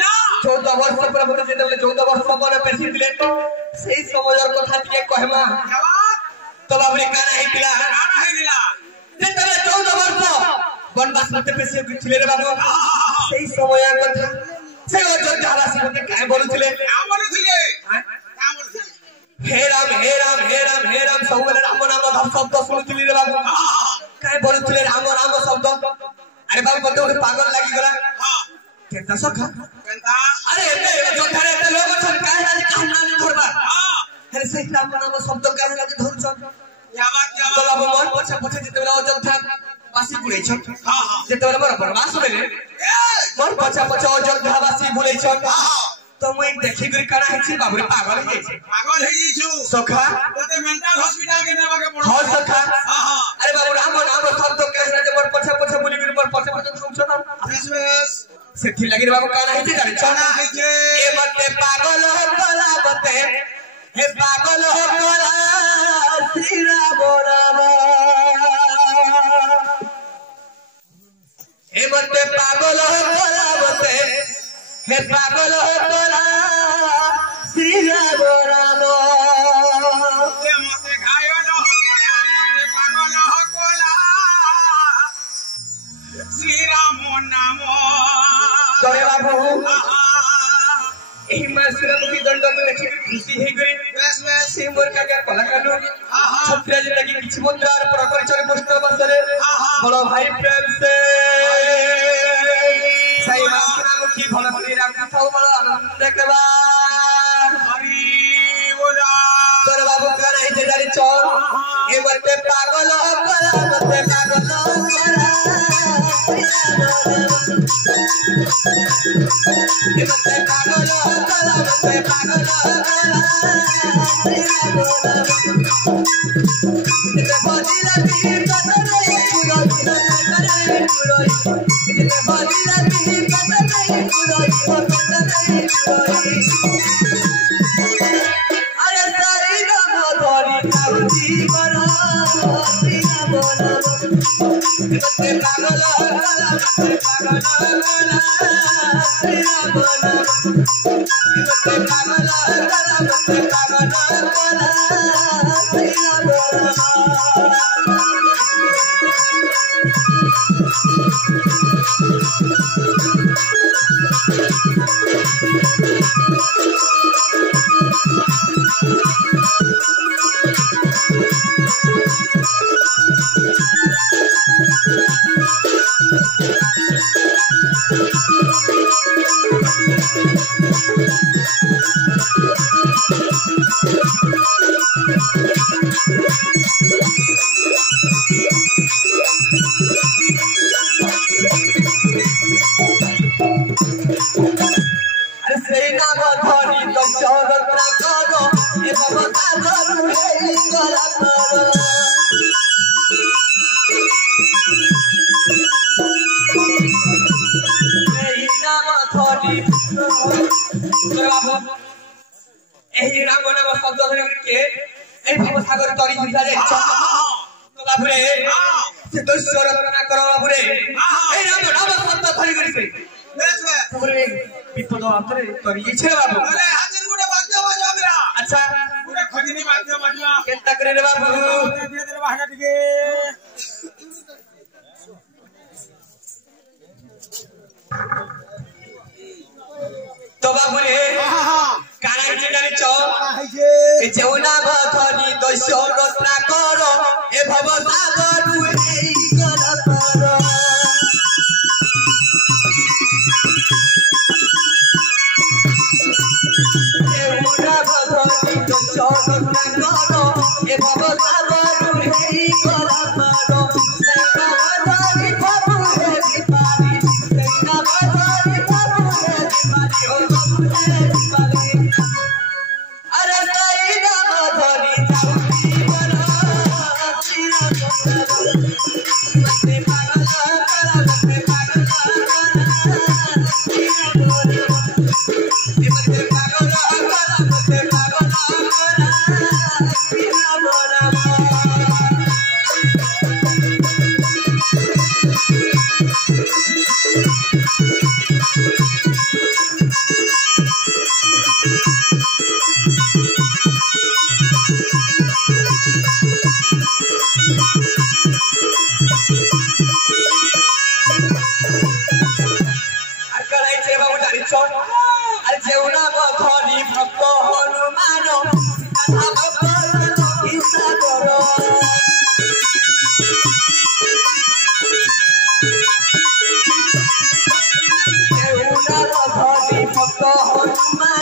14 वर्ष पर बोले जेते 14 वर्ष पर पेशी दिले सेही समयर कथा टिके कहमा तो बाबरे काना हेतिला जेते 14 वर्ष बनवास मते पेशी छिले रे बाबू सेही समयर कथा से अयोध्यावासी मते काय बोलुथिले हे राम हे राम हे राम हे राम सबले राम नाम शब्द सुनुथिली रे बाबू काय बोलुथिले राम राम शब्द अरे बाबू मते ओके पागल लागि गला केता सखा अरे अयोध्या रे लोग छन काय राज कहना नि धरबा अरे से राम नाम शब्द काय राज धरछ या क्या बाबू मन पछे पछे जेते अयोध्या वासी बुलै छ जेते मोर बनवास होले मोर पछे पछे अयोध्या वासी बुलै छ तो मैं देखि गरी काना हेछि बाबू रे पागल हे छु सखा तते मेंटल हॉस्पिटल के नेबा के पड़ो हां सखा अरे बाबू राम नाम शब्द के राज मोर पछे पछे बुली गरी मोर पछे पछे सुनछ ना बस सेठी लागि रे बाबू काना हेछि जानि छना हेछि ए मते पागल हो गला बते हे पागल हो गला श्री राम राम हे मते पागल हो गला बते हे पागल हो गला श्री राम राम हे मते घायल हो गला हे पागल हो गला श्री राम नाम करे बाबू एही मासुरा मुखी दंड को देखि खुशी हे गरी बस से मोर का के कलाकानो छत्रिया जे लगी किछि मुद्रार पर परिचय पुष्ट बसरे बोलो भाई प्रेम से सही मासुरा मुखी भल भली राखु थाओ बोलो आनंद के बार हरि बोला तोरे बाबू काना हे जारी चल ए मते पागल हो गला मते पागल हो गला ये मते पागल हो गला मते पागल हो गला ये बदिला दी बदले पुरो करे पुरो ये बदिला दी बदले पुरो बदले पुरो अरे सारी नाम धरी काउती करो प्रिया बोलो मते पागल हो गला मते पागल हो गला प्रिया बोलो मते पागल हो गला मते पागल हो गला प्रिया बोलो अरे सही नाम धरी तो चौरत्रा करो ए बाबा करो हे कला करो सही नाम धरी बाबू एही राम नाम शब्द धरि के ए भव सागर तरी जिता रे तो बाबू रे से तो चौरत्रा करो बाबू रे ए राम नाम शब्द धरि के तोरे विपद आतरे तरी छे बाबू अरे हाजिर गुडे बाजो बाजो मेरा अच्छा गुडे खजिनी बाजो बाजो केता करे रे बाबू दे दे रे भागा टिके तो बाबू रे काना के जानि छ ए जेवना बथनी दैसो रत्ना करो ए भव सागर रुई कर करो ए बाबा सागर रुई कर करो सैना बाबू रे दीपारी सैना बाबू रे दीपारी ओ बाबू रे दीपारी अरे सैना बाबू रे दीपारी जायचे बाबू जाणीच अरे जेवणा धनी भक्त हनुमान धनी भक्त हनुमान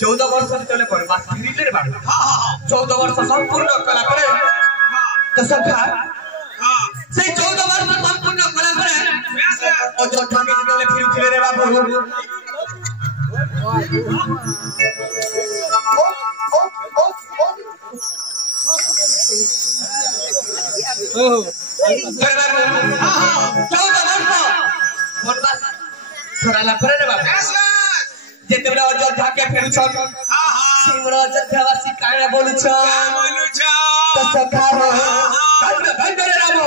चौदह वर्ष जो बनवास फिर 14 वर्ष संपूर्ण कला तो सखा से 14 वर्ष संपूर्ण कला अयोध्या में फिर रे बाबू जेतेबेला अयोध्या के फेरुछन सिमर अयोध्यावासी काहे बोलुछन तो सखा हो धन्य रे राम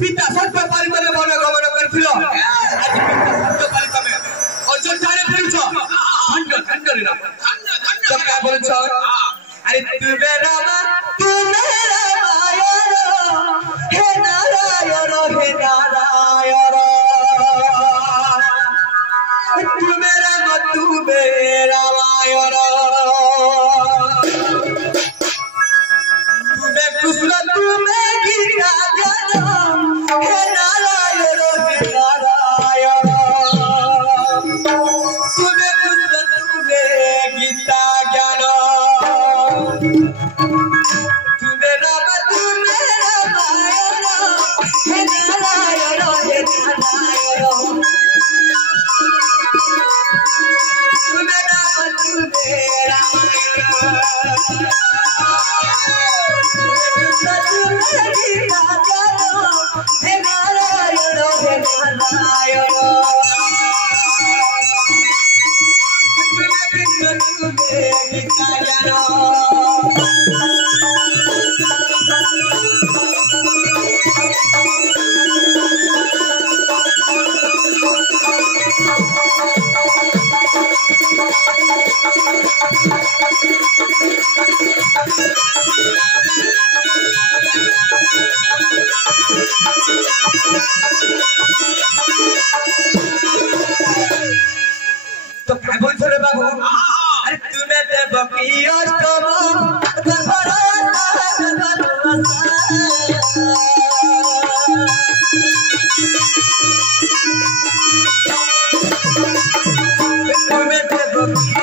पिता सत्य परिवार मन गमन करथिलो आज पिता सत्य परिवार में अयोध्या रे फेरुछ धन्य रे राम धन्य सखा बोलुछन अरे तू राम हे नारायण हे नारायण तू मेरा मायर तुम्हें कृष्ण तुम्हें गीता ज्ञान हे नारायण तुम्हें कृष्ण तुम्हें गीता ज्ञान तुम्हें राम तुम्हें रामायण हे नारायण हे नारायण तो क्या बोल रहे बाबू अरे तुम्हें देव की अष्टम तुम्हें देव की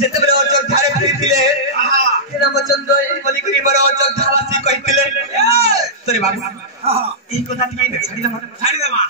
ଯେତେବେଳେ ଅଯୋଧ୍ୟାରେ ଫେରିଥିଲେ ରାମଚନ୍ଦ୍ର ଏପରି କରି ମୋର ଅଯୋଧ୍ୟାବାସୀ କହିଥିଲେ ତୋରେ ବାବୁ ଏଇ କଥା ଟିକେ ଛାଡ଼ିଦେବା